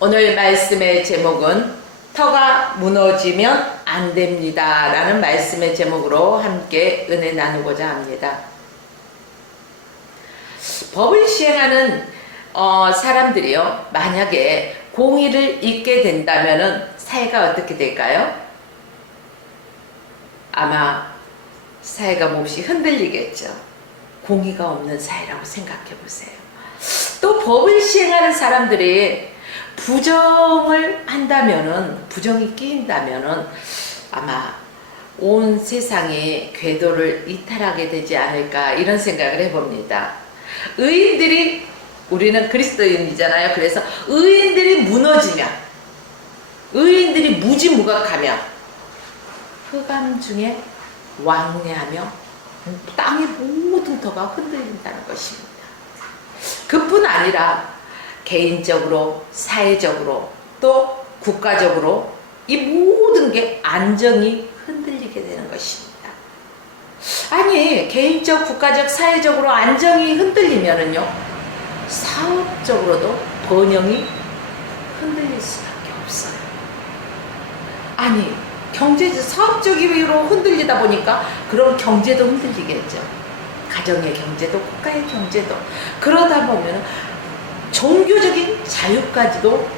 오늘 말씀의 제목은 터가 무너지면 안 됩니다 라는 말씀의 제목으로 함께 은혜 나누고자 합니다. 법을 시행하는 사람들이요, 만약에 공의를 잊게 된다면 사회가 어떻게 될까요? 아마 사회가 몹시 흔들리겠죠. 공의가 없는 사회라고 생각해 보세요. 또 법을 시행하는 사람들이 부정을 한다면은, 부정이 끼인다면은 아마 온 세상이 궤도를 이탈하게 되지 않을까, 이런 생각을 해봅니다. 의인들이, 우리는 그리스도인이잖아요. 그래서 의인들이 무너지면, 의인들이 무지무각하며 흑암 중에 왕래하며 땅의 모든 터가 흔들린다는 것입니다. 그뿐 아니라 개인적으로, 사회적으로, 또 국가적으로 이 모든 게 안정이 흔들리게 되는 것입니다. 아니, 개인적, 국가적, 사회적으로 안정이 흔들리면은요, 사업적으로도 번영이 흔들릴 수밖에 없어요. 아니, 경제적, 사업적으로 흔들리다 보니까 그럼 경제도 흔들리겠죠. 가정의 경제도, 국가의 경제도. 그러다 보면 종교적인 자유까지도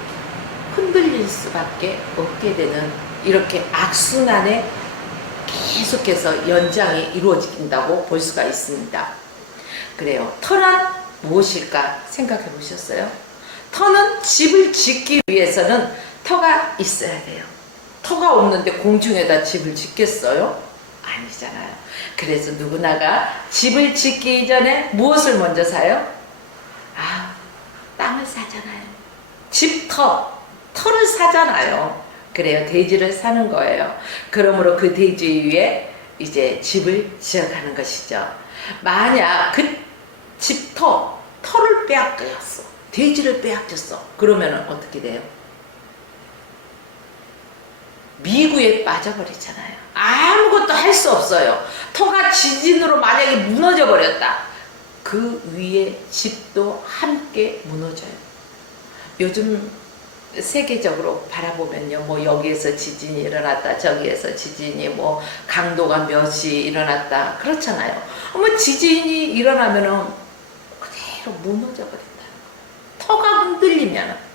흔들릴 수밖에 없게 되는, 이렇게 악순환에 계속해서 연장이 이루어진다고 볼 수가 있습니다. 그래요. 터란 무엇일까 생각해 보셨어요? 터는 집을 짓기 위해서는 터가 있어야 돼요. 터가 없는데 공중에다 집을 짓겠어요? 아니잖아요. 그래서 누구나가 집을 짓기 전에 무엇을 먼저 사요? 땅을 사잖아요. 터를 사잖아요. 그래요. 대지를 사는 거예요. 그러므로 그 대지 위에 이제 집을 지어가는 것이죠. 만약 그 터를 빼앗겼어. 대지를 빼앗겼어. 그러면 어떻게 돼요? 미구에 빠져버리잖아요. 아무것도 할 수 없어요. 터가 지진으로 만약에 무너져 버렸다. 그 위에 집도 함께 무너져요. 요즘 세계적으로 바라보면요, 뭐 여기에서 지진이 일어났다, 저기에서 지진이 뭐 강도가 몇이 일어났다, 그렇잖아요. 뭐 지진이 일어나면은 그대로 무너져 버린다. 터가 흔들리면.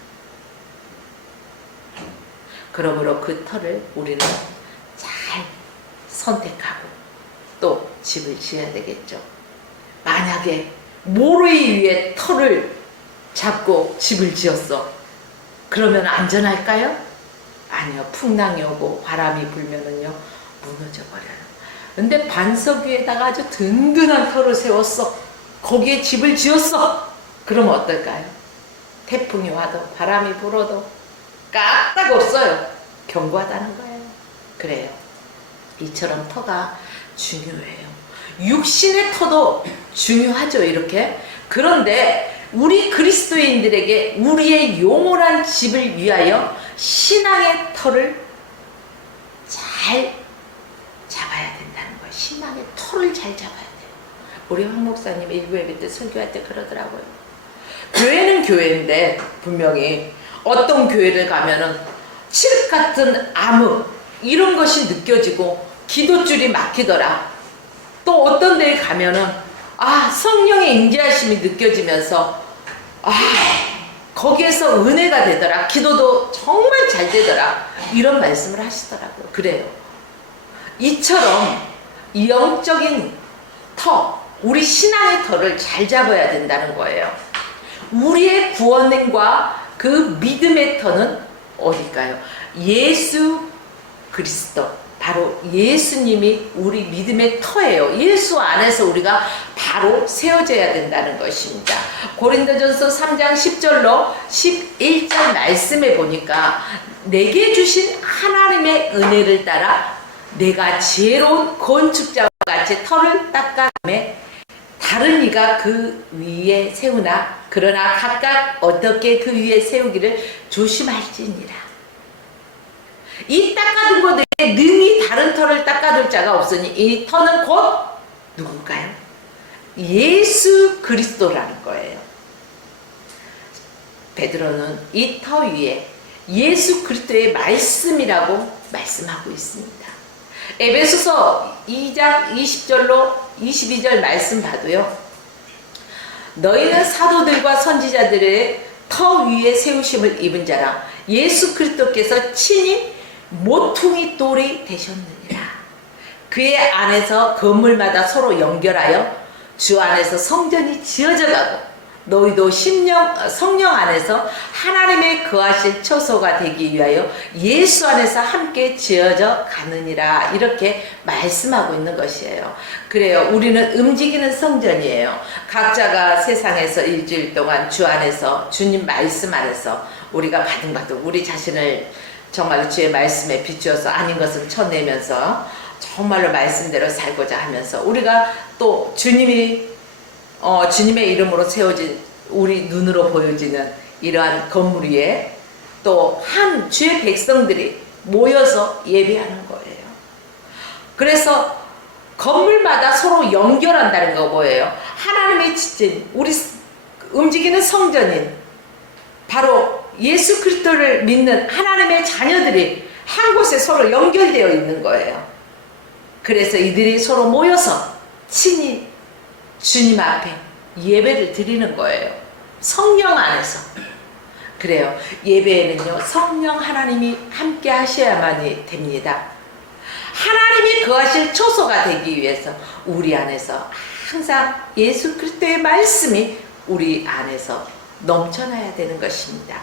그러므로 그 터를 우리는 잘 선택하고 또 집을 지어야 되겠죠. 만약에 모래 위에 터를 잡고 집을 지었어. 그러면 안전할까요? 아니요. 풍랑이 오고 바람이 불면은요, 무너져 버려요. 근데 반석 위에다가 아주 든든한 터를 세웠어. 거기에 집을 지었어. 그러면 어떨까요? 태풍이 와도 바람이 불어도 까딱 없어요. 견고하다는 거예요. 그래요. 이처럼 터가 중요해요. 육신의 터도 중요하죠, 이렇게. 그런데 우리 그리스도인들에게 우리의 영원한 집을 위하여 신앙의 터를 잘 잡아야 된다는 거예요. 신앙의 터를 잘 잡아야 돼요. 우리 황 목사님 일부 예배 때 설교할 때 그러더라고요. 교회는 교회인데 분명히 어떤 교회를 가면은 칠흑 같은 암흑 이런 것이 느껴지고 기도줄이 막히더라. 또 어떤 데에 가면은 성령의 임재하심이 느껴지면서 거기에서 은혜가 되더라. 기도도 정말 잘 되더라. 이런 말씀을 하시더라고요. 그래요. 이처럼 영적인 터, 우리 신앙의 터를 잘 잡아야 된다는 거예요. 우리의 구원과 그 믿음의 터는 어딜까요? 예수 그리스도, 바로 예수님이 우리 믿음의 터예요. 예수 안에서 우리가 바로 세워져야 된다는 것입니다. 고린도전서 3장 10절로 11절 말씀에 보니까 내게 주신 하나님의 은혜를 따라 내가 지혜로운 건축자와 같이 터를 닦아내 다른 이가 그 위에 세우나 그러나 각각 어떻게 그 위에 세우기를 조심할지니라. 이 닦아둔 것들이 능히 다른 터를 닦아둘 자가 없으니 이 터는 곧 누굴까요? 예수 그리스도라는 거예요. 베드로는 이 터 위에 예수 그리스도의 말씀이라고 말씀하고 있습니다. 에베소서 2장 20절로 22절 말씀 봐도요. 너희는 사도들과 선지자들의 터 위에 세우심을 입은 자라 예수 그리스도께서 친히 모퉁이 돌이 되셨느니라. 그의 안에서 건물마다 서로 연결하여 주 안에서 성전이 지어져 가고 너희도 성령 안에서 하나님의 거하실 처소가 되기 위하여 예수 안에서 함께 지어져 가느니라. 이렇게 말씀하고 있는 것이에요. 그래요. 우리는 움직이는 성전이에요. 각자가 세상에서 일주일 동안 주 안에서 주님 말씀 안에서 우리가 바둥바둥 우리 자신을 정말로 주의 말씀에 비추어서 아닌 것은 쳐내면서 정말로 말씀대로 살고자 하면서 우리가 또 주님의 이름으로 세워진 우리 눈으로 보여지는 이러한 건물 위에 또 한 주의 백성들이 모여서 예배하는 거예요. 그래서 건물마다 서로 연결한다는 거 뭐예요? 하나님의 지진, 우리 움직이는 성전인 바로 예수 그리스도를 믿는 하나님의 자녀들이 한 곳에 서로 연결되어 있는 거예요. 그래서 이들이 서로 모여서 친히 주님 앞에 예배를 드리는 거예요. 성령 안에서. 그래요. 예배에는요, 성령 하나님이 함께 하셔야만이 됩니다. 하나님이 거하실 초소가 되기 위해서 우리 안에서 항상 예수 그리스도의 말씀이 우리 안에서 넘쳐나야 되는 것입니다.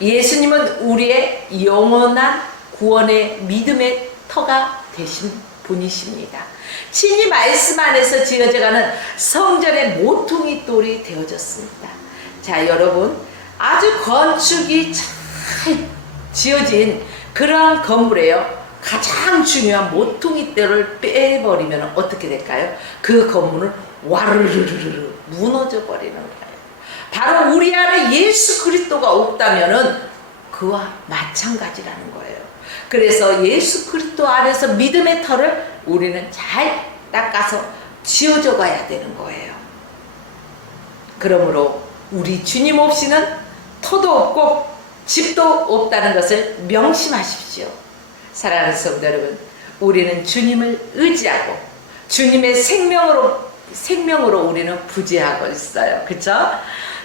예수님은 우리의 영원한 구원의 믿음의 터가 되신 분이십니다. 친히 말씀 안에서 지어져가는 성전의 모퉁이 돌이 되어졌습니다. 자, 여러분, 아주 건축이 잘 지어진 그러한 건물에요. 가장 중요한 모퉁이 돌을 빼버리면 어떻게 될까요? 그 건물은 와르르르르 무너져 버리는 거예요. 바로 우리 안에 예수 그리스도가 없다면은 그와 마찬가지라는 거예요. 그래서 예수 그리스도 안에서 믿음의 터를 우리는 잘 닦아서 지어져 가야 되는 거예요. 그러므로 우리 주님 없이는 터도 없고 집도 없다는 것을 명심하십시오. 사랑하는 성도 여러분, 우리는 주님을 의지하고 주님의 생명으로 우리는 부지하고 있어요. 그렇죠?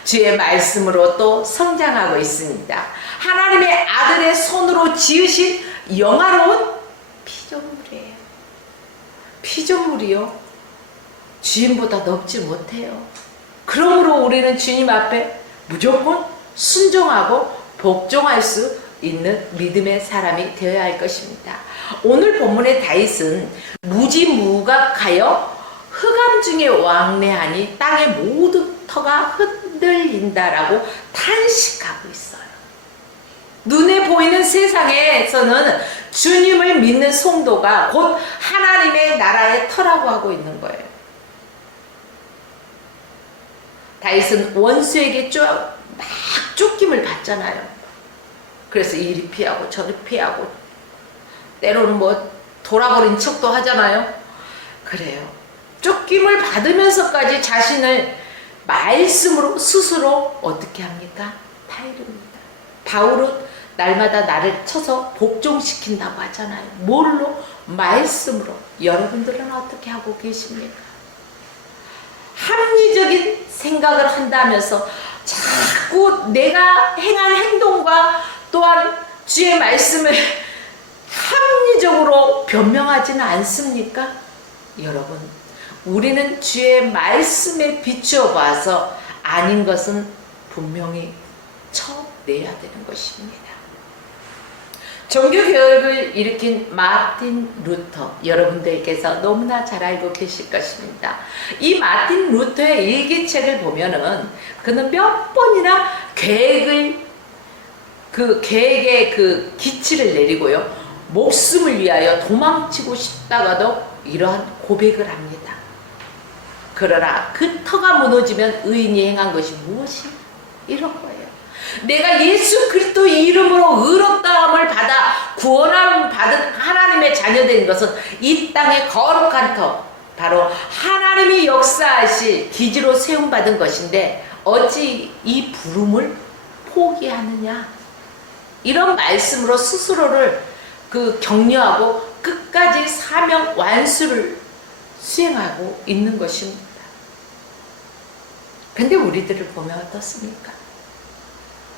주의 말씀으로 또 성장하고 있습니다. 하나님의 아들의 손으로 지으신 영화로운 피조물이에요. 피조물이요, 주인보다 높지 못해요. 그러므로 우리는 주님 앞에 무조건 순종하고 복종할 수 있는 믿음의 사람이 되어야 할 것입니다. 오늘 본문의 다윗은 무지무각하여 흑암 중에 왕래하니 땅의 모든 터가 흔들린다라고 탄식하고 있어요. 눈에 보이는 세상에서는 주님을 믿는 성도가 곧 하나님의 나라의 터라고 하고 있는 거예요. 다윗은 원수에게 막 쫓김을 받잖아요. 그래서 이리 피하고 저리 피하고 때로는 뭐 돌아버린 척도 하잖아요. 그래요. 쫓김을 받으면서까지 자신을 말씀으로 스스로 어떻게 합니까? 타이릅니다. 바울은 날마다 나를 쳐서 복종시킨다고 하잖아요. 뭘로? 말씀으로. 여러분들은 어떻게 하고 계십니까? 합리적인 생각을 한다면서 자꾸 내가 행한 행동과 또한 주의 말씀을 합리적으로 변명하지는 않습니까? 여러분, 우리는 주의 말씀에 비추어 봐서 아닌 것은 분명히 쳐내야 되는 것입니다. 종교개혁을 일으킨 마틴 루터, 여러분들께서 너무나 잘 알고 계실 것입니다. 이 마틴 루터의 일기책을 보면은 그는 몇 번이나 계획의 그 기치를 내리고요, 목숨을 위하여 도망치고 싶다가도 이러한 고백을 합니다. 그러나 그 터가 무너지면 의인이 행한 것이 무엇이? 이런 거예요. 내가 예수 그리스도 이름으로 의롭다함을 받아 구원함을 받은 하나님의 자녀된 것은 이 땅의 거룩한 터, 바로 하나님이 역사하실 기지로 세움받은 것인데 어찌 이 부름을 포기하느냐? 이런 말씀으로 스스로를 격려하고 끝까지 사명 완수를 수행하고 있는 것입니다. 근데 우리들을 보면 어떻습니까?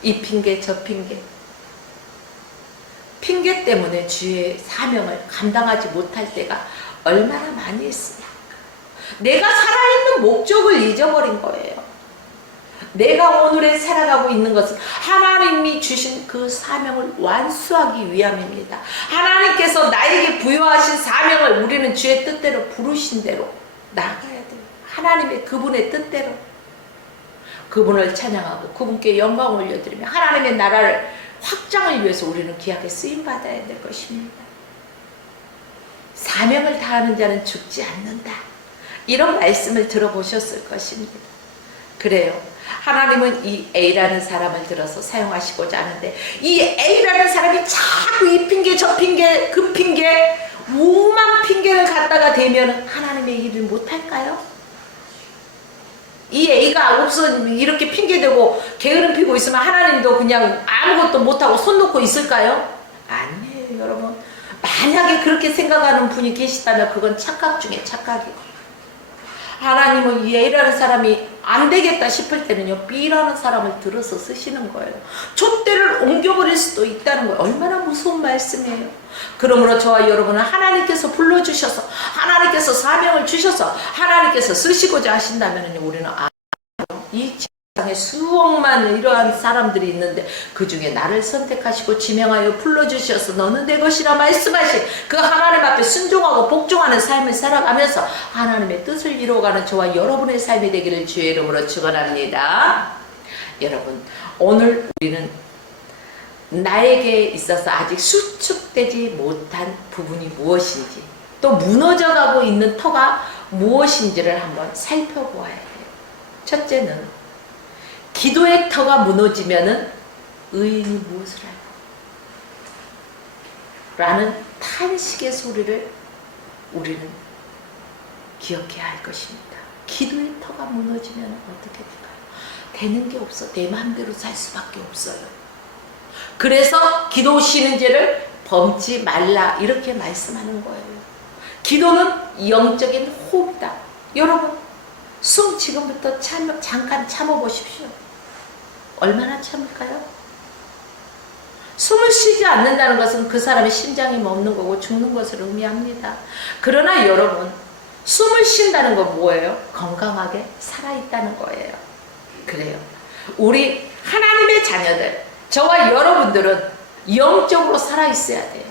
이 핑계 저 핑계 때문에 주의 사명을 감당하지 못할 때가 얼마나 많이 있습니까? 내가 살아있는 목적을 잊어버린 거예요. 내가 오늘에 살아가고 있는 것은 하나님이 주신 그 사명을 완수하기 위함입니다. 하나님께서 나에게 부여하신 사명을 우리는 주의 뜻대로 부르신 대로 나가야 돼요. 하나님의 그분의 뜻대로 그분을 찬양하고 그분께 영광 올려드리며 하나님의 나라를 확장을 위해서 우리는 귀하게 쓰임받아야 될 것입니다. 사명을 다하는 자는 죽지 않는다. 이런 말씀을 들어보셨을 것입니다. 그래요. 하나님은 이 A라는 사람을 들어서 사용하시고자 하는데 이 A라는 사람이 자꾸 이 핑계 저 핑계 그 핑계 오만 핑계를 갖다가 대면 하나님의 일을 못할까요? 이 A가 없어 이렇게 핑계대고 게으름 피고 있으면 하나님도 그냥 아무것도 못하고 손 놓고 있을까요? 아니에요, 여러분. 만약에 그렇게 생각하는 분이 계시다면 그건 착각 중에 착각이고, 하나님은 이 A라는 사람이 안 되겠다 싶을 때는요, B라는 사람을 들어서 쓰시는 거예요. 촛대를 옮겨버릴 수도 있다는 거예요. 얼마나 무서운 말씀이에요. 그러므로 저와 여러분은 하나님께서 불러주셔서 하나님께서 사명을 주셔서 하나님께서 쓰시고자 하신다면 우리는 이 세상에 수억만 이러한 사람들이 있는데 그 중에 나를 선택하시고 지명하여 불러주셔서 너는 내 것이라 말씀하신 그 하나님 앞에 순종하고 복종하는 삶을 살아가면서 하나님의 뜻을 이루어가는 저와 여러분의 삶이 되기를 주의 이름으로 축원합니다. 여러분, 오늘 우리는 나에게 있어서 아직 수축되지 못한 부분이 무엇인지, 또 무너져가고 있는 터가 무엇인지를 한번 살펴보아야 해요. 첫째는 기도의 터가 무너지면은 의인이 무엇을 할까? 라는 탄식의 소리를 우리는 기억해야 할 것입니다. 기도의 터가 무너지면 어떻게 될까요? 되는 게 없어. 내 마음대로 살 수밖에 없어요. 그래서 기도 쉬는 죄를 범치 말라 이렇게 말씀하는 거예요. 기도는 영적인 호흡이다. 여러분, 숨 지금부터 잠깐 참아보십시오. 얼마나 참을까요? 숨을 쉬지 않는다는 것은 그 사람의 심장이 멎는 거고 죽는 것을 의미합니다. 그러나 여러분, 숨을 쉰다는 건 뭐예요? 건강하게 살아있다는 거예요. 그래요. 우리 하나님의 자녀들, 저와 여러분들은 영적으로 살아있어야 돼요.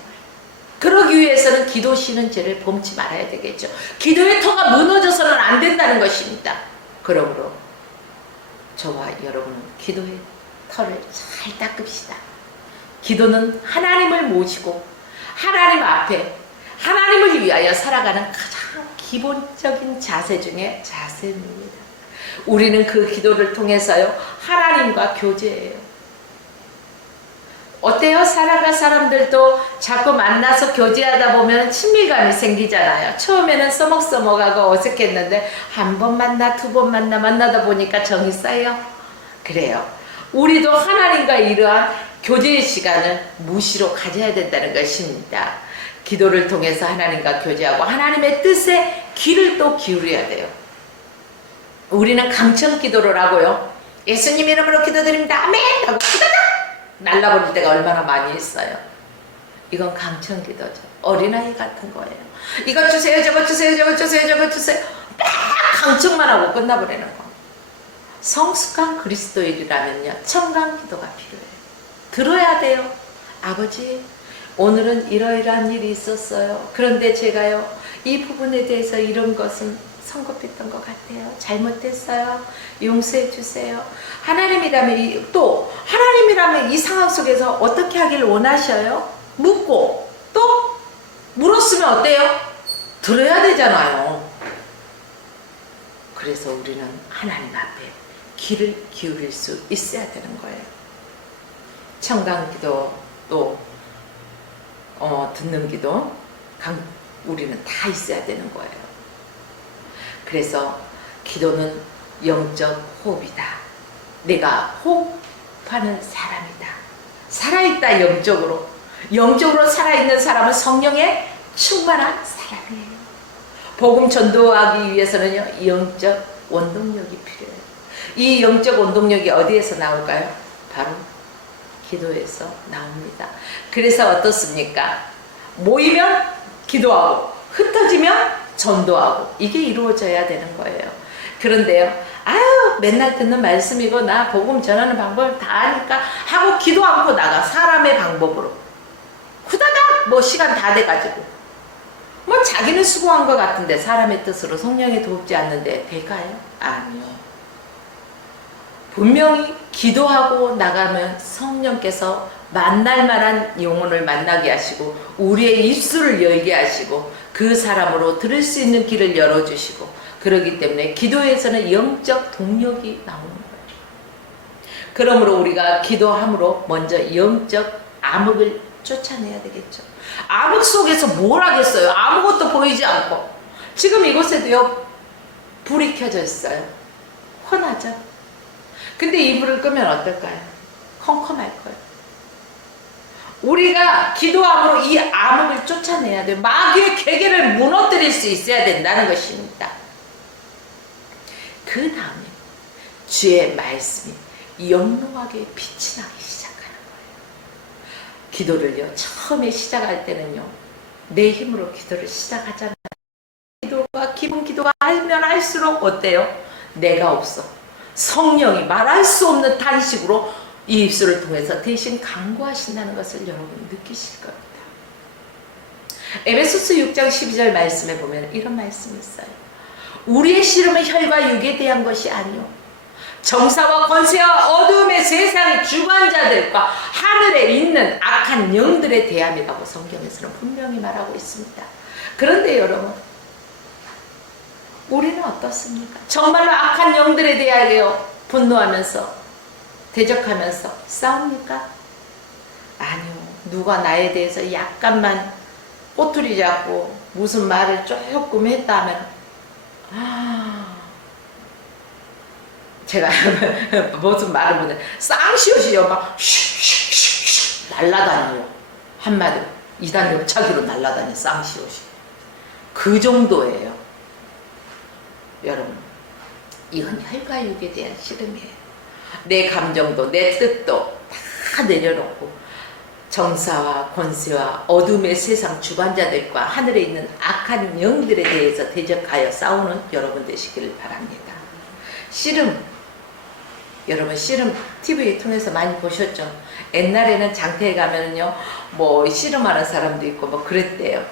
그러기 위해서는 기도 쉬는 죄를 범치 말아야 되겠죠. 기도의 터가 무너져서는 안 된다는 것입니다. 그러므로 저와 여러분은 기도의 터를 잘 닦읍시다. 기도는 하나님을 모시고 하나님 앞에 하나님을 위하여 살아가는 가장 기본적인 자세 중에 자세입니다. 우리는 그 기도를 통해서요, 하나님과 교제해요. 어때요? 살아갈 사람들도 자꾸 만나서 교제하다 보면 친밀감이 생기잖아요. 처음에는 써먹써먹하고 어색했는데 한 번 만나, 두 번 만나다 보니까 정이 쌓여. 그래요. 우리도 하나님과 이러한 교제의 시간을 무시로 가져야 된다는 것입니다. 기도를 통해서 하나님과 교제하고 하나님의 뜻에 귀를 또 기울여야 돼요. 우리는 강청 기도를 하고요, 예수님 이름으로 기도드립니다, 아멘! 하고 기도다! 날라버릴 때가 얼마나 많이 있어요. 이건 강청 기도죠. 어린아이 같은 거예요. 이것 주세요, 저것 주세요, 저것 주세요, 저것 주세요. 막 강청만 하고 끝나버리는 거. 성숙한 그리스도인이라면요, 청강 기도가 필요해요. 들어야 돼요. 아버지, 오늘은 이러이러한 일이 있었어요. 그런데 제가요, 이 부분에 대해서 이런 것은 성급했던 것 같아요. 잘못됐어요. 용서해 주세요. 하나님이라면 이 상황 속에서 어떻게 하길 원하셔요? 묻고 또 물었으면 어때요? 들어야 되잖아요. 그래서 우리는 하나님 앞에 귀를 기울일 수 있어야 되는 거예요. 청강기도 또 듣는 기도 우리는 다 있어야 되는 거예요. 그래서 기도는 영적 호흡이다. 내가 호흡하는 사람이다. 살아있다. 영적으로 살아있는 사람은 성령에 충만한 사람이에요. 복음 전도하기 위해서는요, 영적 원동력이 필요해요. 이 영적 원동력이 어디에서 나올까요? 바로 기도에서 나옵니다. 그래서 어떻습니까? 모이면 기도하고 흩어지면 전도하고 이게 이루어져야 되는 거예요. 그런데요, 아유 맨날 듣는 말씀이고 나 복음 전하는 방법을 다 아니까 하고 기도 않고 나가. 사람의 방법으로 후다닥 뭐 시간 다 돼가지고 뭐 자기는 수고한 것 같은데 사람의 뜻으로 성령이 돕지 않는데 될까요? 아니요. 분명히 기도하고 나가면 성령께서 만날 만한 영혼을 만나게 하시고 우리의 입술을 열게 하시고 그 사람으로 들을 수 있는 길을 열어주시고, 그렇기 때문에 기도에서는 영적 동력이 나오는 거예요. 그러므로 우리가 기도함으로 먼저 영적 암흑을 쫓아내야 되겠죠. 암흑 속에서 뭘 하겠어요? 아무것도 보이지 않고. 지금 이곳에도요, 불이 켜져 있어요. 훤하죠? 근데 이 불을 끄면 어떨까요? 컴컴할 거예요. 우리가 기도함으로 이 암흑을 쫓아내야 돼요. 마귀의 계계를 무너뜨릴 수 있어야 된다는 것입니다. 그 다음에 주의 말씀이 영롱하게 빛이 나기 시작하는 거예요. 기도를요, 처음에 시작할 때는요, 내 힘으로 기도를 시작하잖아요. 기본 기도가 하면 할수록 어때요? 내가 없어. 성령이 말할 수 없는 탄식으로 이 입술을 통해서 대신 강구하신다는 것을 여러분 느끼실 겁니다. 에베소서 6장 12절 말씀에 보면 이런 말씀이 있어요. 우리의 씨름은 혈과 육에 대한 것이 아니요 정사와 권세와 어둠의 세상의 주관자들과 하늘에 있는 악한 영들에 대함이라고 성경에서는 분명히 말하고 있습니다. 그런데 여러분, 우리는 어떻습니까? 정말로 악한 영들에 대하여 분노하면서 대적하면서 싸웁니까? 아니요. 누가 나에 대해서 약간만 꼬투리 잡고 무슨 말을 조금 했다 하면 제가 무슨 말을 못해 쌍시옷이요 막 슉슉슉 날라다녀요. 한마디로 이단 옆차기로 날라다녀. 쌍시옷이 그 정도예요. 여러분, 이건 혈과 육에 대한 씨름이에요. 내 감정도 내 뜻도 다 내려놓고 정사와 권세와 어둠의 세상 주관자들과 하늘에 있는 악한 영들에 대해서 대적하여 싸우는 여러분 되시기를 바랍니다. 씨름, 여러분 씨름 TV 통해서 많이 보셨죠? 옛날에는 장터에 가면은요, 뭐 씨름하는 사람도 있고 뭐 그랬대요.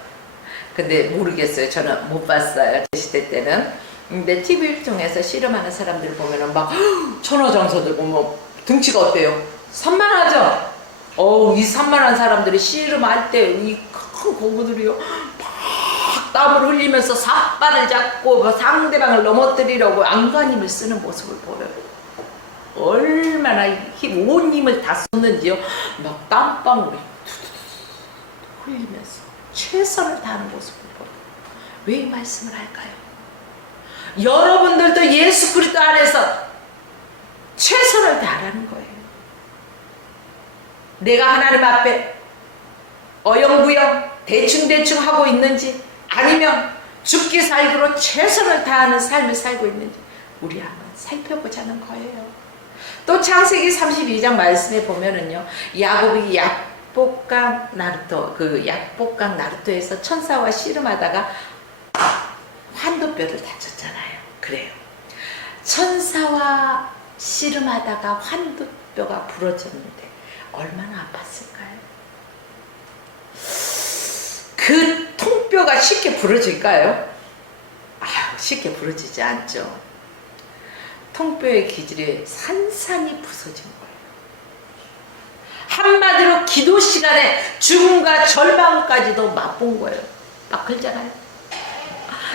근데 모르겠어요. 저는 못 봤어요. 제 시대 때는. 근데 TV를 통해서 씨름하는 사람들 보면은 막 천하장사 들고 뭐 등치가 어때요? 산만하죠? 이 산만한 사람들이 씨름할 때 이 큰 고구들이요 막 땀을 흘리면서 삿발을 잡고 상대방을 넘어뜨리려고 안간힘을 쓰는 모습을 보여요. 얼마나 온 힘을 다 쏟는지요. 막 땀방울이 흘리면서 최선을 다하는 모습을 보여요. 왜 이 말씀을 할까요? 여러분들도 예수 그리스도 안에서 최선을 다하라는 거예요. 내가 하나님 앞에 어영부영 대충대충 하고 있는지, 아니면 죽기 살기로 최선을 다하는 삶을 살고 있는지 우리 한번 살펴보자는 거예요. 또 창세기 32장 말씀에 보면은요, 야곱이 약복강 나루토에서 천사와 씨름하다가 환도뼈를 다쳤잖아요. 그래요. 천사와 씨름하다가 환도뼈가 부러졌는데 얼마나 아팠을까요? 그 통뼈가 쉽게 부러질까요? 쉽게 부러지지 않죠. 통뼈의 기질이 산산이 부서진 거예요. 한마디로 기도 시간에 죽음과 절망까지도 맛본 거예요. 막 그러잖아요.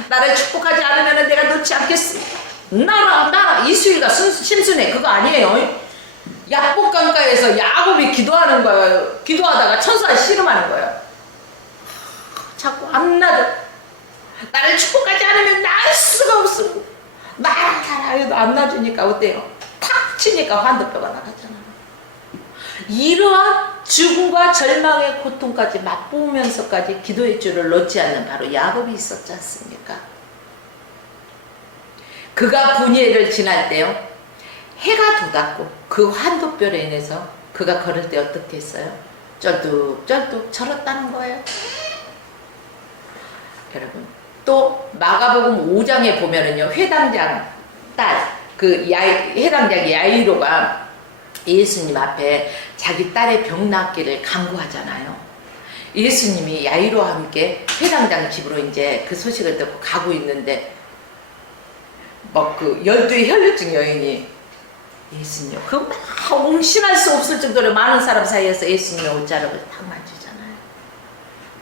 나를 축복하지 않으면 내가 놓지 않겠습니다. 나라 이수희가 심순애 그거 아니에요. 약복강가에서 야곱이 기도하는 거예요. 기도하다가 천사가 씨름하는 거예요. 자꾸 안 놔줘. 나를 축복하지 않으면 날 수가 없습니다. 나라 해도 안 놔주니까 어때요? 탁 치니까 환도뼈가 나가잖아요. 이러한 죽음과 절망의 고통까지 맛보면서까지 기도의 줄을 놓지 않는 바로 야곱이 있었지 않습니까? 그가 분이엘을 지날 때요, 해가 돋았고 그 환도뼈로 인해서 그가 걸을 때 어떻게 했어요? 쩔뚝쩔뚝 절었다는 거예요. 여러분, 또 마가복음 5장에 보면은요, 회당장 딸, 회당장 야이로가 예수님 앞에 자기 딸의 병 낫기를 간구하잖아요. 예수님이 야이로와 함께 회당장 집으로 이제 그 소식을 듣고 가고 있는데, 막 그 12의 혈루증 여인이 예수님, 그 옹심할 수 없을 정도로 많은 사람 사이에서 예수님의 옷자락을 탁 만지잖아요.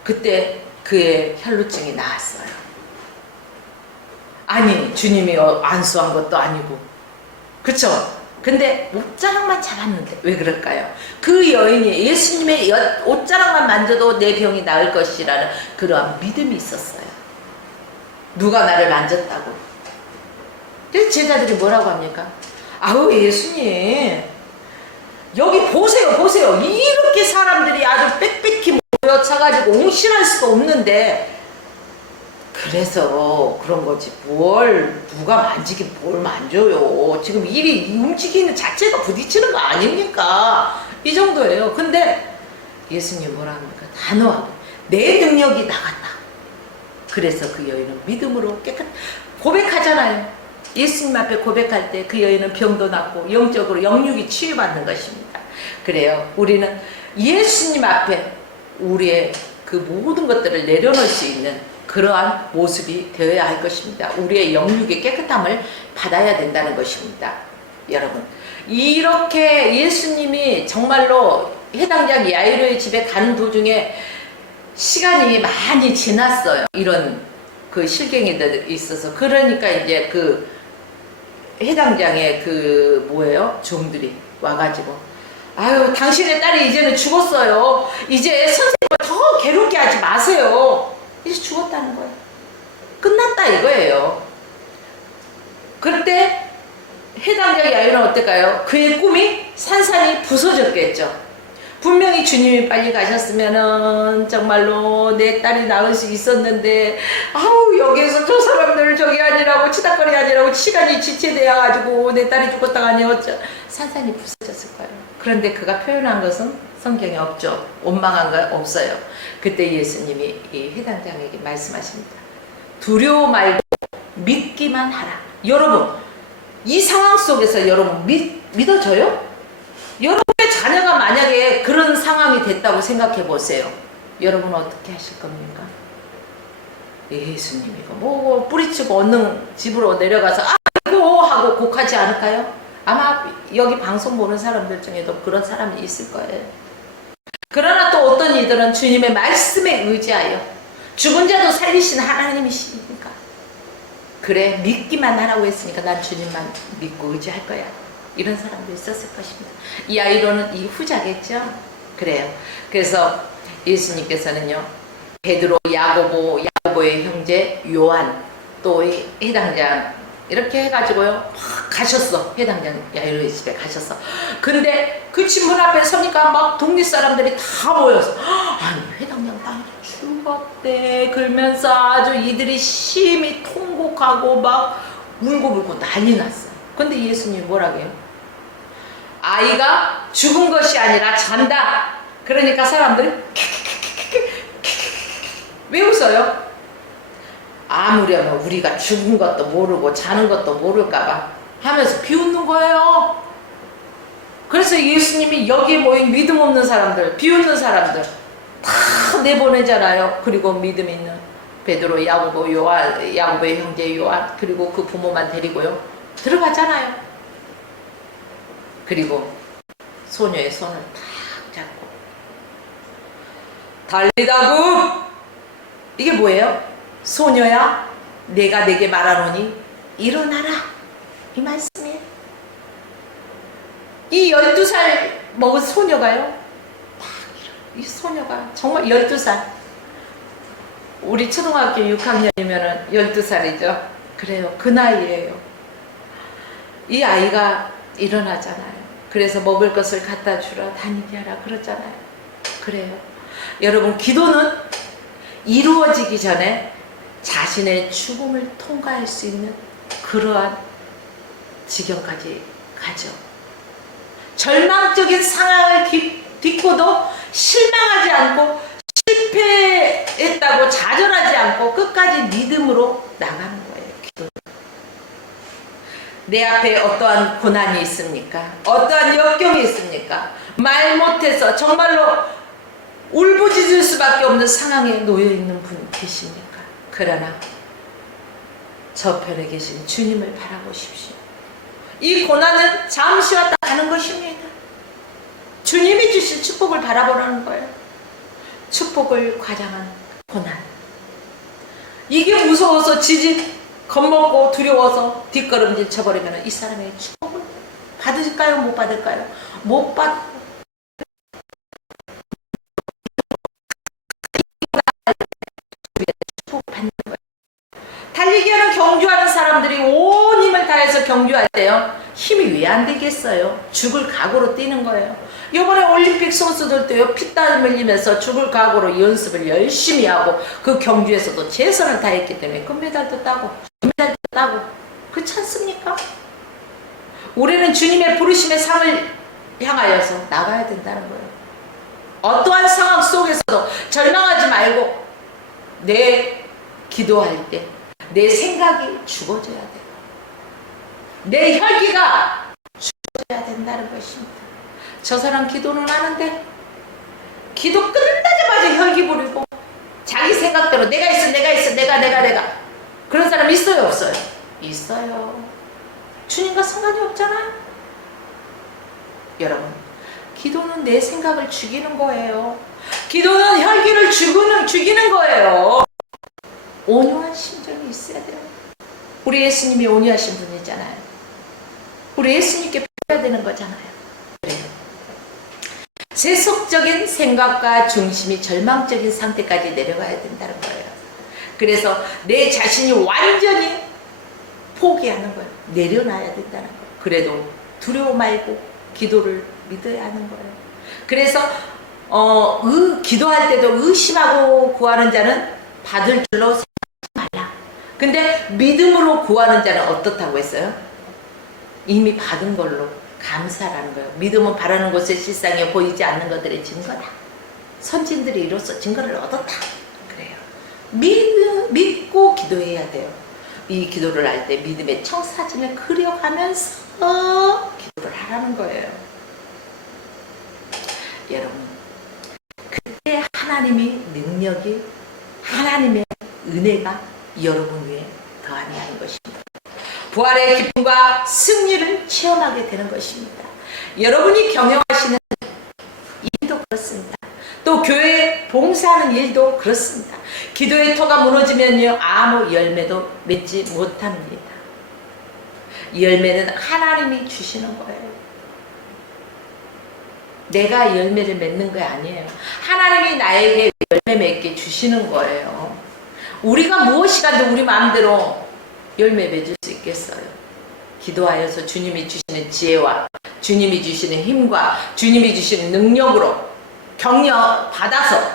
그때 그의 혈루증이 나았어요. 아니, 주님이 안수한 것도 아니고, 그쵸? 근데 옷자락만 잡았는데 왜 그럴까요? 그 여인이 예수님의 옷자락만 만져도 내 병이 나을 것이라는 그러한 믿음이 있었어요. 누가 나를 만졌다고. 그래서 제자들이 뭐라고 합니까? 아우, 예수님, 여기 보세요, 보세요. 이렇게 사람들이 아주 빽빽히 모여쳐가지고 옹신할 수도 없는데, 그래서 그런 거지, 누가 만지긴 뭘 만져요. 지금 일이 움직이는 자체가 부딪히는 거 아닙니까? 이 정도예요. 근데 예수님 뭐라 합니까? 단호하게 내 능력이 나갔다. 그래서 그 여인은 믿음으로 깨끗 고백하잖아요. 예수님 앞에 고백할 때 그 여인은 병도 낫고 영적으로 영육이 치유받는 것입니다. 그래요. 우리는 예수님 앞에 우리의 그 모든 것들을 내려놓을 수 있는 그러한 모습이 되어야 할 것입니다. 우리의 영육의 깨끗함을 받아야 된다는 것입니다. 여러분, 이렇게 예수님이 정말로 해당장 야이로의 집에 가는 도중에 시간이 많이 지났어요. 이런 그 실갱이들 있어서. 그러니까 이제 그 해당장의 종들이 와가지고, 아유, 당신의 딸이 이제는 죽었어요. 이제 선생님을 더 괴롭게 하지 마세요. 이제 죽었다는 거예요. 끝났다 이거예요. 그때 해당장 야이로는 어떨까요? 그의 꿈이 산산이 부서졌겠죠. 분명히 주님이 빨리 가셨으면은 정말로 내 딸이 나을 수 있었는데, 아우, 여기에서 저 사람들 저기 아니라고 치닥거리 아니라고 시간이 지체되어 가지고 내 딸이 죽었다가 아니었죠. 산산이 부서졌을 거예요. 그런데 그가 표현한 것은 성경에 없죠. 원망한 거 없어요. 그때 예수님이 이 해당장에게 말씀하십니다. 두려워 말고 믿기만 하라. 여러분, 이 상황 속에서 여러분 믿어져요? 여러분의 자녀가 만약에 그런 상황이 됐다고 생각해 보세요. 여러분 어떻게 하실 겁니까? 예수님 이거 뭐 뿌리치고 얻는 집으로 내려가서 아이고 하고 곡하지 않을까요? 아마 여기 방송 보는 사람들 중에도 그런 사람이 있을 거예요. 그러나 또 어떤 이들은 주님의 말씀에 의지하여 죽은 자도 살리신 하나님이시니까, 그래, 믿기만 하라고 했으니까 난 주님만 믿고 의지할 거야. 이런 사람도 있었을 것입니다. 이 아이로는 이 후자겠죠? 그래요. 그래서 예수님께서는요, 베드로, 야고보의 형제 요한, 또 해당장, 이렇게 해가지고요, 막 가셨어. 해당장 야이로의 집에 가셨어. 근데 그 집 문 앞에 서니까 막 동네 사람들이 다 모여서, 아니, 해당장 딸이 죽었대. 그러면서 아주 이들이 심히 통곡하고 막 울고불고 난리 났어요. 근데 예수님이 뭐라고 해요? 아이가 죽은 것이 아니라 잔다. 그러니까 사람들이 왜 웃어요? 아무려면 우리가 죽은 것도 모르고 자는 것도 모를까봐 하면서 비웃는 거예요. 그래서 예수님이 여기에 모인 믿음 없는 사람들, 비웃는 사람들 다 내보내잖아요. 그리고 믿음 있는 베드로, 야고보, 요한, 야고보의 형제 요한, 그리고 그 부모만 데리고요, 들어가잖아요. 그리고 소녀의 손을 탁 잡고 달리다구, 이게 뭐예요? 소녀야, 내가 내게 말하노니 일어나라, 이 말씀이에요. 이 12살 먹은 소녀가요, 이 소녀가 정말 12살, 우리 초등학교 6학년이면 12살이죠. 그래요. 그 나이에요. 이 아이가 일어나잖아요. 그래서 먹을 것을 갖다 주라, 다니게 하라 그러잖아요. 그래요. 여러분, 기도는 이루어지기 전에 자신의 죽음을 통과할 수 있는 그러한 지경까지 가죠. 절망적인 상황을 딛고도 실망하지 않고 실패했다고 좌절하지 않고 끝까지 믿음으로 나가는 거예요. 기도. 내 앞에 어떠한 고난이 있습니까? 어떠한 역경이 있습니까? 말 못해서 정말로 울부짖을 수밖에 없는 상황에 놓여있는 분 계십니까? 그러나 저편에 계신 주님을 바라보십시오. 이 고난은 잠시 왔다 가는 것입니다. 주님이 주신 축복을 바라보라는 거예요. 축복을 과장한 고난. 이게 무서워서 지지 겁먹고 두려워서 뒷걸음질 쳐버리면 이 사람의 축복을 받을까요? 못 받을까요? 못 받. 달리기하는 경주하는 사람들이 온 힘을 다해서 경주할 때요, 힘이 왜 안 되겠어요? 죽을 각오로 뛰는 거예요. 이번에 올림픽 선수들도요, 피땀 흘리면서 죽을 각오로 연습을 열심히 하고 그 경주에서도 최선을 다했기 때문에 금메달도 따고 금메달도 따고, 그렇지 않습니까? 우리는 주님의 부르심의 상을 향하여서 나가야 된다는 거예요. 어떠한 상황 속에서도 절망하지 말고 내 기도할 때 내 생각이 죽어져야 돼요. 내 혈기가 죽어져야 된다는 것입니다. 저 사람 기도는 하는데 기도 끝나자마자 혈기 부리고 자기 생각대로 내가 있어 내가 그런 사람 있어요 없어요? 있어요. 주님과 상관이 없잖아요. 여러분, 기도는 내 생각을 죽이는 거예요. 기도는 혈기를 죽이는 거예요. 온유한 심정이 있어야 돼요. 우리 예수님이 온유하신 분이잖아요. 우리 예수님께 배워야 되는 거잖아요. 그래요. 세속적인 생각과 중심이 절망적인 상태까지 내려가야 된다는 거예요. 그래서 내 자신이 완전히 포기하는 거예요. 내려놔야 된다는 거예요. 그래도 두려워 말고 기도를 믿어야 하는 거예요. 그래서 기도할 때도 의심하고 구하는 자는 받을 줄로 생각하지 말라. 근데 믿음으로 구하는 자는 어떻다고 했어요? 이미 받은 걸로 감사라는 거예요. 믿음은 바라는 곳에 실상에 보이지 않는 것들의 증거다. 선진들이 이로써 증거를 얻었다. 그래요. 믿고 기도해야 돼요. 이 기도를 할 때 믿음의 청사진을 그려가면서 기도를 하라는 거예요. 여러분, 그때 하나님의 능력이, 하나님의 은혜가 여러분 위에 더한다는 것입니다. 부활의 기쁨과 승리를 체험하게 되는 것입니다. 여러분이 경영하시는 일도 그렇습니다. 또 교회 봉사하는 일도 그렇습니다. 기도의 터가 무너지면요, 아무 열매도 맺지 못합니다. 열매는 하나님이 주시는 거예요. 내가 열매를 맺는 거 아니에요. 하나님이 나에게 열매 맺게 주시는 거예요. 우리가 무엇이간도 우리 마음대로 열매 맺을 수 있겠어요? 기도하여서 주님이 주시는 지혜와 주님이 주시는 힘과 주님이 주시는 능력으로 격려 받아서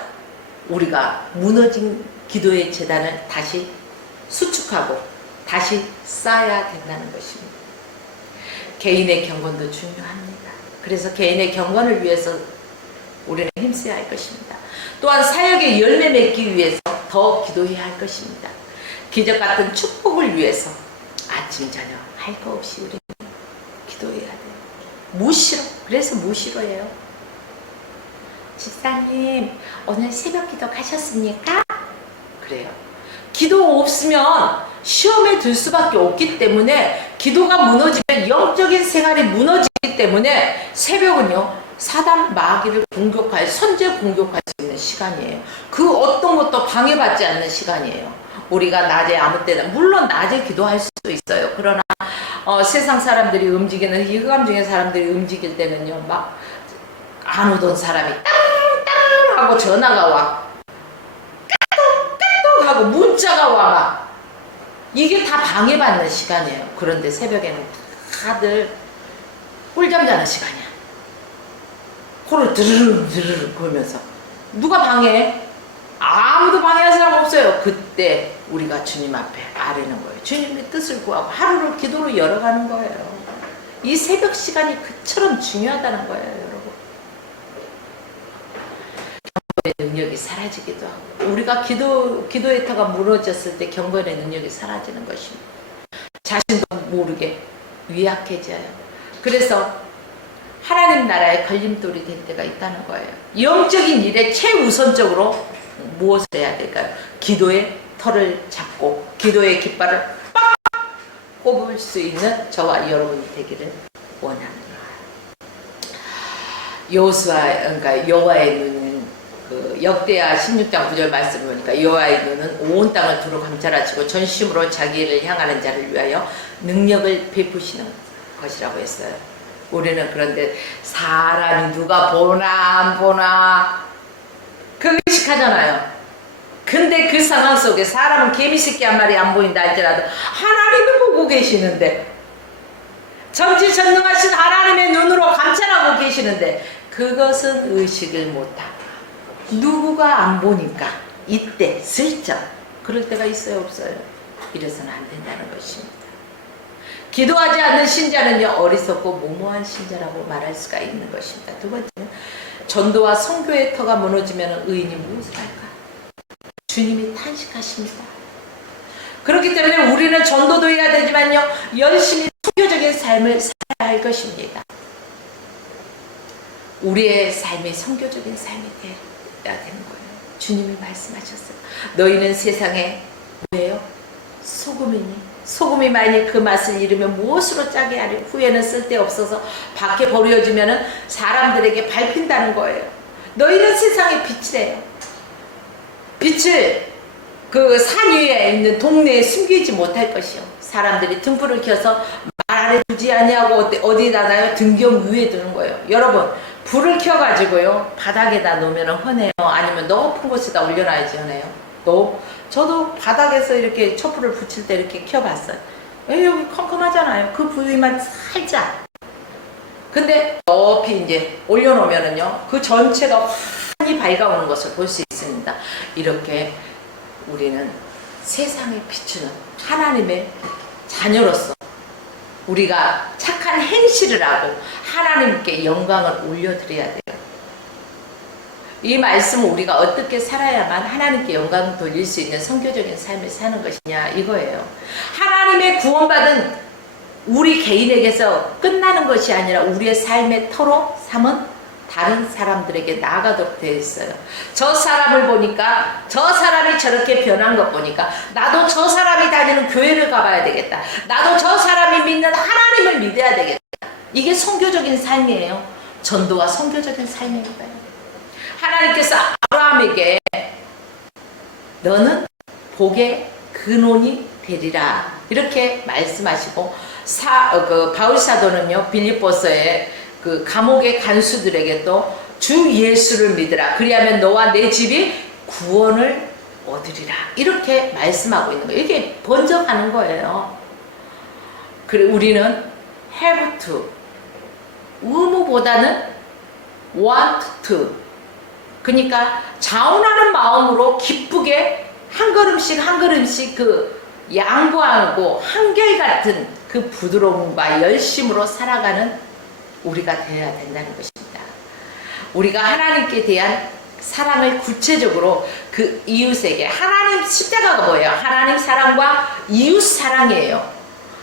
우리가 무너진 기도의 재단을 다시 수축하고 다시 쌓아야 된다는 것입니다. 개인의 경건도 중요합니다. 그래서 개인의 경건을 위해서 우리는 힘써야 할 것입니다. 또한 사역의 열매 맺기 위해서 더 기도해야 할 것입니다. 기적 같은 축복을 위해서 아침 저녁 할 거 없이 우리는 기도해야 돼요. 무시로. 그래서 무시로 해요. 집사님, 오늘 새벽 기도 가셨습니까? 그래요. 기도 없으면 시험에 들 수밖에 없기 때문에, 기도가 무너지면 영적인 생활이 무너지기 때문에 새벽은요, 사단 마귀를 공격할, 선제 공격할 수 있는 시간이에요. 그 어떤 것도 방해받지 않는 시간이에요. 우리가 낮에 아무 때나, 물론 낮에 기도할 수도 있어요. 그러나 세상 사람들이 움직이는 이 흑암중의 사람들이 움직일 때는요, 막 안 오던 사람이 땅땅 하고 전화가 와, 까똑까똑 하고 문자가 와, 막 이게 다 방해받는 시간이에요. 그런데 새벽에는 다들 꿀잠 자는 시간이야. 코를 드르륵 드르륵 걸면서 누가 방해해? 아무도 방해할 사람 없어요. 그때 우리가 주님 앞에 아뢰는 거예요. 주님의 뜻을 구하고 하루를 기도로 열어가는 거예요. 이 새벽 시간이 그처럼 중요하다는 거예요, 여러분. 경건의 능력이 사라지기도 하고, 우리가 기도의 터가 무너졌을 때 경건의 능력이 사라지는 것입니다. 자신도 모르게 위약해져요. 그래서 하나님 나라의 걸림돌이 될 때가 있다는 거예요. 영적인 일에 최우선적으로 무엇을 해야 될까요? 기도의 털을 잡고 기도의 깃발을 빡 꼽을 수 있는 저와 여러분이 되기를 원하는 거예요. 그러니까 여호와의 눈은 그 역대하 16장 9절 말씀을 보니까 여호와의 눈은 온 땅을 두루 감찰하시고 전심으로 자기를 향하는 자를 위하여 능력을 베푸시는 것이라고 했어요. 우리는 그런데 사람이 누가 보나 안 보나 그 의식하잖아요. 근데 그 상황 속에 사람은 개미새끼 한 마리 안 보인다 할지라도 하나님을 보고 계시는데, 전지전능하신 하나님의 눈으로 감찰하고 계시는데 그것은 의식을 못하고 누구가 안 보니까 이때 슬쩍 그럴 때가 있어요, 없어요? 이래서는 안 된다는 것입니다. 기도하지 않는 신자는요, 어리석고 무모한 신자라고 말할 수가 있는 것입니다. 두 번째는 전도와 선교의 터가 무너지면 의인이 무엇을 할까? 주님이 탄식하십니다. 그렇기 때문에 우리는 전도도 해야 되지만요, 열심히 선교적인 삶을 살아야 할 것입니다. 우리의 삶이 선교적인 삶이 되어야 되는 거예요. 주님이 말씀하셨어요. 너희는 세상에 뭐예요? 소금이니 소금이 만일 그 맛을 잃으면 무엇으로 짜게 하려? 후에는 쓸데없어서 밖에 버려지면 사람들에게 밟힌다는 거예요. 너희는 세상의 빛이래요. 빛을 그 산 위에 있는 동네에 숨기지 못할 것이요. 사람들이 등불을 켜서 말 아래 두지 아니하고 어디다 놔요? 등경 위에 두는 거예요. 여러분, 불을 켜가지고요, 바닥에다 놓으면 흔해요? 아니면 높은 곳에다 올려놔야지 흔해요? 저도 바닥에서 이렇게 촛불을 붙일 때 이렇게 켜봤어요. 여기 컴컴하잖아요. 그 부위만 살짝. 근데 높이 이제 올려놓으면은요, 그 전체가 환히 밝아오는 것을 볼 수 있습니다. 이렇게 우리는 세상에 비추는 하나님의 자녀로서 우리가 착한 행실을 하고 하나님께 영광을 올려드려야 돼요. 이 말씀은 우리가 어떻게 살아야만 하나님께 영광을 돌릴 수 있는 선교적인 삶을 사는 것이냐, 이거예요. 하나님의 구원받은 우리 개인에게서 끝나는 것이 아니라 우리의 삶의 터로 삼은 다른 사람들에게 나아가도록 되어 있어요. 저 사람을 보니까, 저 사람이 저렇게 변한 것 보니까 나도 저 사람이 다니는 교회를 가봐야 되겠다. 나도 저 사람이 믿는 하나님을 믿어야 되겠다. 이게 선교적인 삶이에요. 전도와 선교적인 삶입니다. 하나님께서 아브라함에게 너는 복의 근원이 되리라 이렇게 말씀하시고, 바울 사도는요, 빌립보서에 그 감옥의 간수들에게 또 주 예수를 믿으라, 그리하면 너와 내 집이 구원을 얻으리라 이렇게 말씀하고 있는 거예요. 이게 번져가는 거예요. 그래, 우리는 have to, 의무보다는 want to, 그러니까 자원하는 마음으로 기쁘게 한 걸음씩 한 걸음씩 그 양보하고 한결같은 그 부드러움과 열심으로 살아가는 우리가 되어야 된다는 것입니다. 우리가 하나님께 대한 사랑을 구체적으로 그 이웃에게, 하나님 십자가가 뭐예요? 하나님 사랑과 이웃 사랑이에요.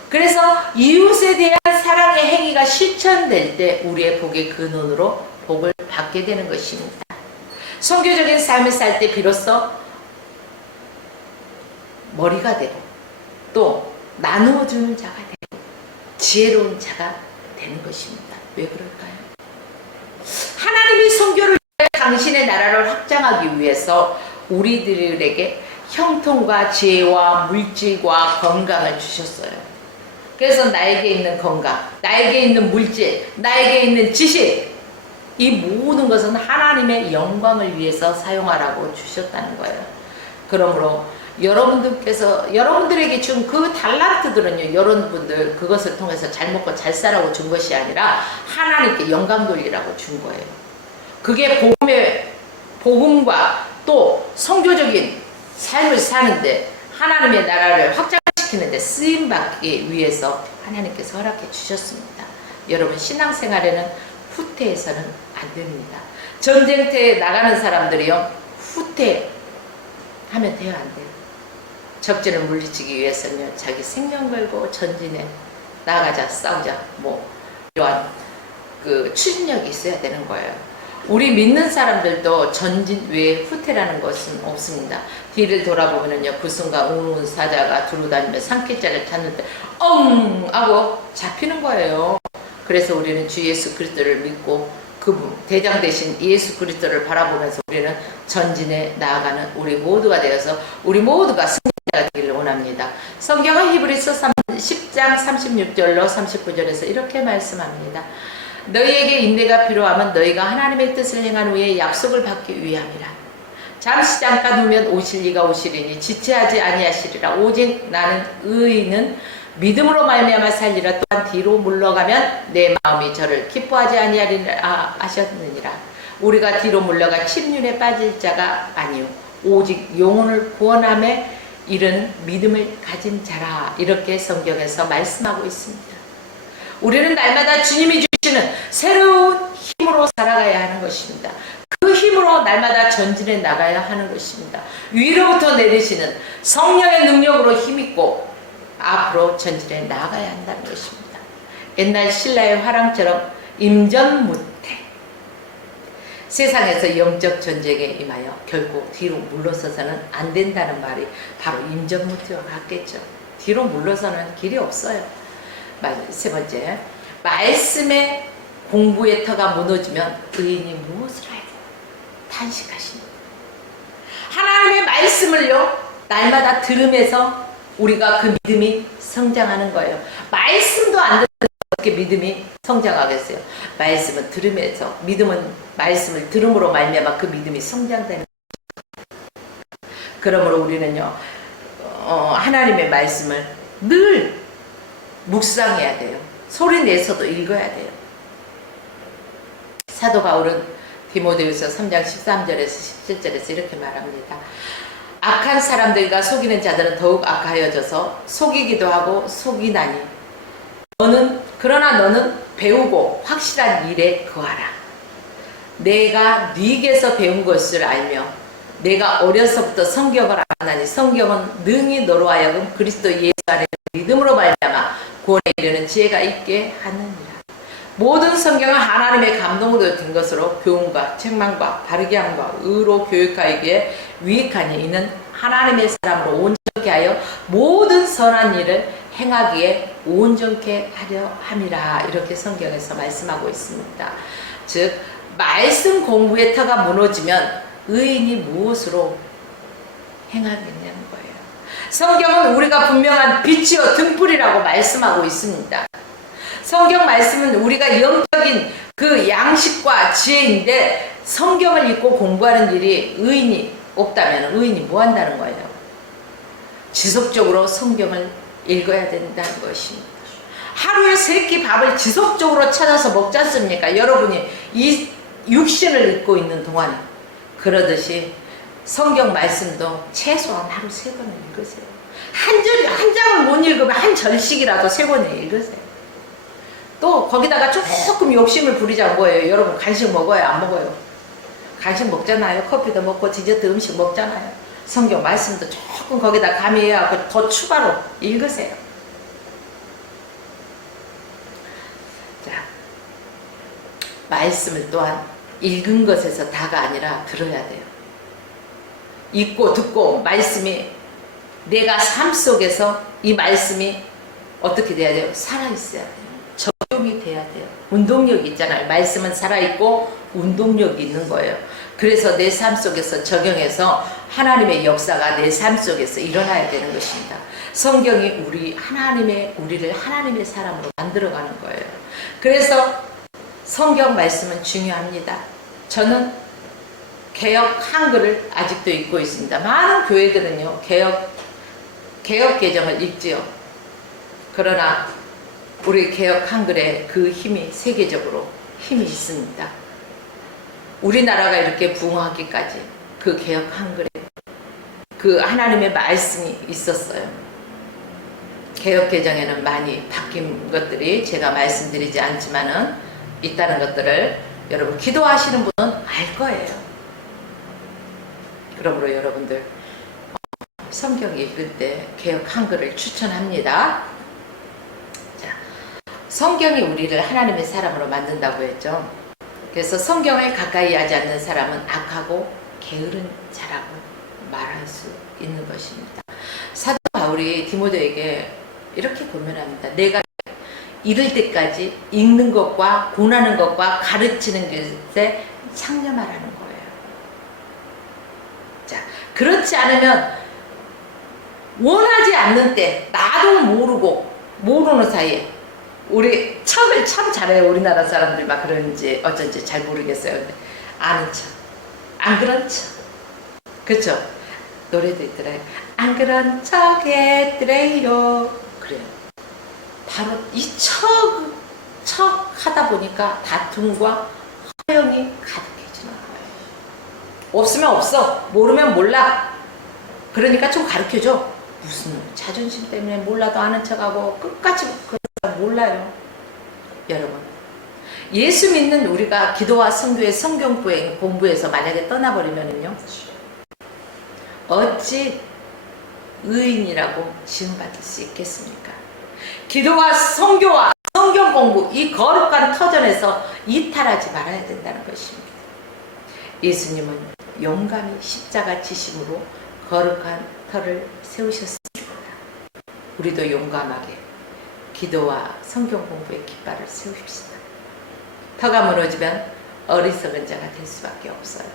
그래서 이웃에 대한 사랑의 행위가 실천될 때 우리의 복의 근원으로 복을 받게 되는 것입니다. 선교적인 삶을 살 때 비로소 머리가 되고 또 나누어주는 자가 되고 지혜로운 자가 되는 것입니다. 왜 그럴까요? 하나님이 선교를 위해 당신의 나라를 확장하기 위해서 우리들에게 형통과 지혜와 물질과 건강을 주셨어요. 그래서 나에게 있는 건강, 나에게 있는 물질, 나에게 있는 지식, 이 모든 것은 하나님의 영광을 위해서 사용하라고 주셨다는 거예요. 그러므로 여러분들에게 준 그 달란트들은요, 여러분들 그것을 통해서 잘 먹고 잘 살라고 준 것이 아니라 하나님께 영광 돌리라고 준 거예요. 그게 복음과 또 성교적인 삶을 사는데, 하나님의 나라를 확장시키는데 쓰임받기 위해서 하나님께서 허락해 주셨습니다. 여러분, 신앙생활에는 후퇴해서는 안 됩니다. 전쟁터에 나가는 사람들이요, 후퇴하면 돼요, 안 돼요? 적진을 물리치기 위해서는요, 자기 생명 걸고 전진에 나가자, 싸우자, 이러한 그 추진력이 있어야 되는 거예요. 우리 믿는 사람들도 전진 외에 후퇴라는 것은 없습니다. 뒤를 돌아보면요, 그 순간 온 사자가 두루다니며 산길자를 찾는데 하고 잡히는 거예요. 그래서 우리는 주 예수 그리스도를 믿고 그 대장 되신 예수 그리스도를 바라보면서 우리는 전진에 나아가는 우리 모두가 되어서 우리 모두가 승리자가 되기를 원합니다. 성경은 히브리서 10장 36절로 39절에서 이렇게 말씀합니다. 너희에게 인내가 필요하면 너희가 하나님의 뜻을 행한 후에 약속을 받기 위함이라. 잠시 잠깐 후면 오실 이가 오시리니 지체하지 아니하시리라. 오직 나는 의인은 믿음으로 말미암아 살리라. 또한 뒤로 물러가면 내 마음이 저를 기뻐하지 아니하리라 하셨느니라. 우리가 뒤로 물러가 침륜에 빠질 자가 아니요 오직 영혼을 구원함에 이르는 믿음을 가진 자라. 이렇게 성경에서 말씀하고 있습니다. 우리는 날마다 주님이 주시는 새로운 힘으로 살아가야 하는 것입니다. 그 힘으로 날마다 전진해 나가야 하는 것입니다. 위로부터 내리시는 성령의 능력으로 힘있고 앞으로 전진해 나가야 한다는 것입니다. 옛날 신라의 화랑처럼 임전무태, 세상에서 영적 전쟁에 임하여 결국 뒤로 물러서서는 안 된다는 말이 바로 임전무태와 같겠죠. 뒤로 물러서는 길이 없어요. 세 번째, 말씀의 공부의 터가 무너지면 의인이 무엇을 해야 돼요? 탄식하십니다. 하나님의 말씀을요, 날마다 들으면서 우리가 그 믿음이 성장하는 거예요. 말씀도 안 듣는데 어떻게 믿음이 성장하겠어요? 말씀은 들으면서, 말씀을 들음으로 말미암아 그 믿음이 성장되는 거예요. 그러므로 우리는요, 하나님의 말씀을 늘 묵상해야 돼요. 소리 내서도 읽어야 돼요. 사도 바울은 디모데후서 3장 13절에서 17절에서 이렇게 말합니다. 악한 사람들과 속이는 자들은 더욱 악하여져서 속이기도 하고 속이나니 그러나 너는 배우고 확실한 일에 거하라. 내가 네게서 배운 것을 알며 내가 어려서부터 성경을 안하니 성경은 능히 너로 하여금 그리스도 예수 안에 믿음으로 말미암아 구원에 이르는 지혜가 있게 하느니라. 모든 성경은 하나님의 감동으로 된 것으로 교훈과 책망과 바르게 함과 의로 교육하기에 유익하니 이는 하나님의 사람으로 온전케 하여 모든 선한 일을 행하기에 온전케 하려 함이라. 이렇게 성경에서 말씀하고 있습니다. 즉 말씀 공부의 터가 무너지면 의인이 무엇으로 행하겠냐는 거예요. 성경은 우리가 분명한 빛이요 등불이라고 말씀하고 있습니다. 성경 말씀은 우리가 영적인 그 양식과 지혜인데, 성경을 읽고 공부하는 일이 의인이 없다면 의인이 뭐 한다는 거예요? 지속적으로 성경을 읽어야 된다는 것입니다. 하루에 3끼 밥을 지속적으로 찾아서 먹지 않습니까? 여러분이 이 육신을 읽고 있는 동안 그러듯이 성경 말씀도 최소한 하루 3번은 읽으세요. 한 장을 못 읽으면 한 절씩이라도 3번은 읽으세요. 또 거기다가 조금 욕심을 부리자는 거예요. 여러분 간식 먹어요? 안 먹어요? 간식 먹잖아요. 커피도 먹고 디저트 음식 먹잖아요. 성경 말씀도 조금 거기다 가미해갖고 더 추가로 읽으세요. 자, 말씀을 또한 읽은 것에서 다가 아니라 들어야 돼요. 읽고 듣고 말씀이 내가 삶 속에서 이 말씀이 어떻게 돼야 돼요? 살아있어야 돼요. 적용이 돼야 돼요. 운동력이 있잖아요. 말씀은 살아있고 운동력이 있는 거예요. 그래서 내 삶 속에서 적용해서 하나님의 역사가 내 삶 속에서 일어나야 되는 것입니다. 성경이 우리를 하나님의 사람으로 만들어가는 거예요. 그래서 성경 말씀은 중요합니다. 저는 개역 한글을 아직도 읽고 있습니다. 많은 교회들은요, 개역 개정을 읽지요. 그러나 우리 개역 한글에 그 힘이 세계적으로 힘이 있습니다. 우리나라가 이렇게 부흥하기까지 그 개역 한글에 그 하나님의 말씀이 있었어요. 개역 개정에는 많이 바뀐 것들이 제가 말씀드리지 않지만은 있다는 것들을 여러분 기도하시는 분은 알 거예요. 그러므로 여러분들 성경 읽을 때 개역 한글을 추천합니다. 자, 성경이 우리를 하나님의 사람으로 만든다고 했죠. 그래서 성경을 가까이 하지 않는 사람은 악하고 게으른 자라고 말할 수 있는 것입니다. 사도 바울이 디모데에게 이렇게 권면합니다. 내가 이를 때까지 읽는 것과 고나는 것과 가르치는 것에 창념하라는 거예요. 자, 그렇지 않으면 원하지 않는 때 나도 모르는 사이에 우리 척을 참 잘해요. 우리나라 사람들 막 그런지 어쩐지 잘 모르겠어요. 근데 아는 척, 안 그런 척, 그렇죠? 노래도 있더래요. 안 그런 척 했더래요. 그래요. 바로 이 척 하다 보니까 다툼과 허영이 가득해지는 거예요. 없으면 없어, 모르면 몰라. 그러니까 좀 가르쳐줘. 무슨 자존심 때문에 몰라도 아는 척하고 끝까지 몰라요. 여러분, 예수 믿는 우리가 기도와 성교의 성경 공부에서 만약에 떠나버리면은요, 어찌 의인이라고 지음받을 수 있겠습니까? 기도와 성교와 성경 공부, 이 거룩한 터전에서 이탈하지 말아야 된다는 것입니다. 예수님은 용감히 십자가 지심으로 거룩한 터를 세우셨습니다. 우리도 용감하게 기도와 성경 공부의 깃발을 세우십시다. 터가 무너지면 어리석은 자가 될 수밖에 없어요.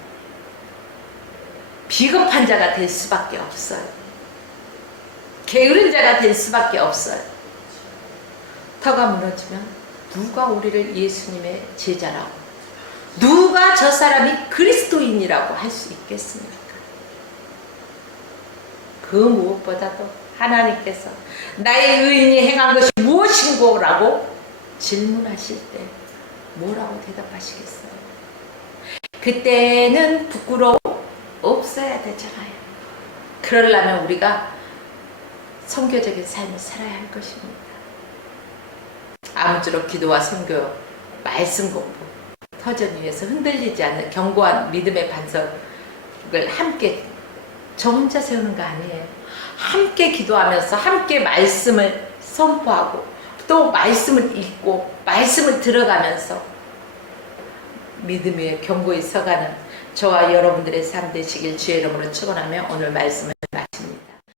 비겁한 자가 될 수밖에 없어요. 게으른 자가 될 수밖에 없어요. 터가 무너지면 누가 우리를 예수님의 제자라고, 누가 저 사람이 그리스도인이라고 할 수 있겠습니까? 그 무엇보다도 하나님께서 나의 의인이 행한 것이 무엇인고라고 질문하실 때 뭐라고 대답하시겠어요? 그때는 부끄러움 없어야 되잖아요. 그러려면 우리가 선교적인 삶을 살아야 할 것입니다. 아무쪼록 기도와 선교, 말씀 공부, 터전 위에서 흔들리지 않는 견고한 믿음의 반석을 함께 저 혼자 세우는 거 아니에요. 함께 기도하면서 함께 말씀을 선포하고 또 말씀을 읽고 말씀을 들어가면서 믿음 위에 견고히 서가는 저와 여러분들의 삶 되시길 주의 이름으로 축원하며 오늘 말씀을